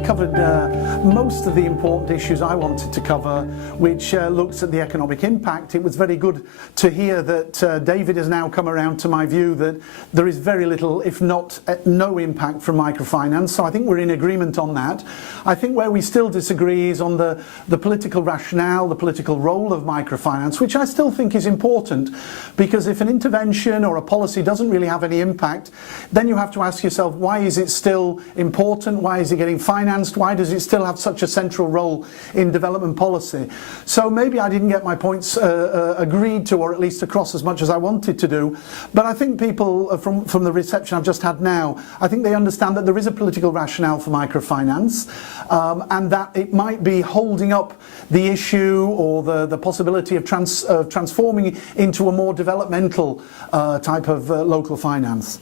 covered most of the important issues I wanted to cover, which looks at the economic impact. It was very good to hear that David has now come around to my view that there is very little, if not no impact from microfinance, so I think we're in agreement on that. I think where we still disagree is on the political rationale, the political role of microfinance, which I still think is important, because if an intervention or a policy doesn't really have any impact, then you have to ask yourself, why is it still important? Why is it getting financed? Why does it still have such a central role in development policy? So maybe I didn't get my points agreed to, or at least across as much as I wanted to do, but I think people from the reception I've just had now, I think they understand that there is a political rationale for microfinance, and that it might be holding up the issue or the possibility of transforming into a more developmental type of local finance.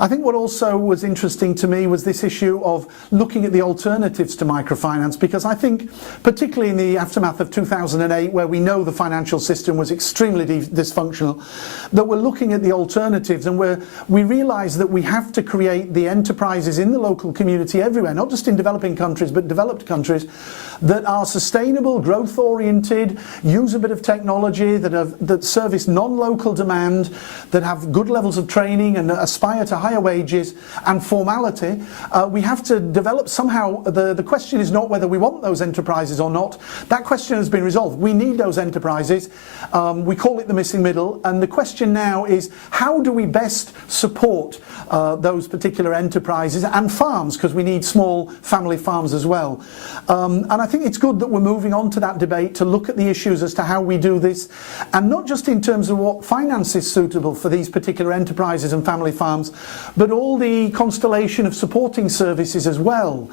I think what also was interesting to me was this issue of looking at the alternatives to microfinance, because I think, particularly in the aftermath of 2008, where we know the financial system was extremely dysfunctional, that we're looking at the alternatives, and we realise that we have to create the enterprises in the local community everywhere, not just in developing countries but developed countries, that are sustainable, growth oriented, use a bit of technology, that service non-local demand, that have good levels of training and aspire to higher wages and formality. We have to develop somehow, the question is not whether we want those enterprises or not. That question has been resolved. We need those enterprises. We call it the missing middle, and the question now is, how do we best support those particular enterprises and farms, because we need small family farms as well. And I think it's good that we're moving on to that debate to look at the issues as to how we do this, and not just in terms of what finance is suitable for these particular enterprises and family farms, but all the constellation of supporting services as well.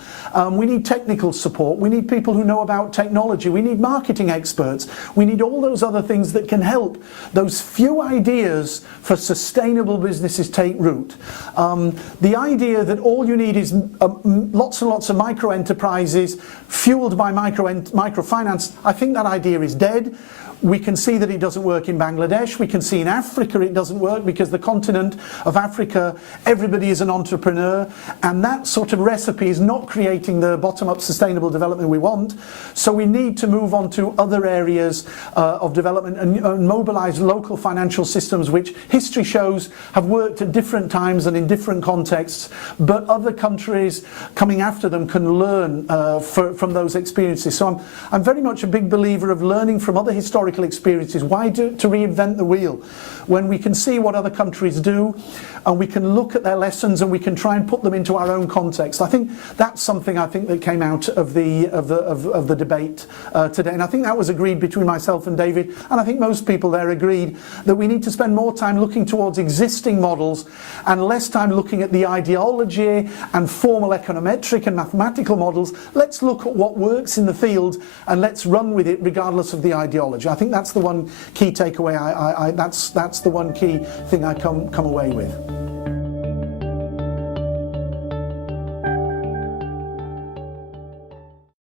We need technical support, we need people who know about technology, we need marketing experts, we need all those other things that can help those few ideas for sustainable businesses take root. The idea that all you need is lots and lots of micro enterprises fueled by microfinance, I think that idea is dead. We can see that it doesn't work in Bangladesh. We can see in Africa it doesn't work, because the continent of Africa, everybody is an entrepreneur, and that sort of recipe is not creating the bottom-up sustainable development we want. So we need to move on to other areas of development and mobilize local financial systems, which history shows have worked at different times and in different contexts, but other countries coming after them can learn from those experiences. So I'm very much a big believer of learning from other historical experiences. Why to reinvent the wheel when we can see what other countries do, and we can look at their lessons and we can try and put them into our own context? I think that's something that came out of the debate today, and I think that was agreed between myself and David, and I think most people there agreed that we need to spend more time looking towards existing models and less time looking at the ideology and formal econometric and mathematical models. Let's look at what works in the field and let's run with it regardless of the ideology. I think that's the one key takeaway. That's the one key thing I come away with.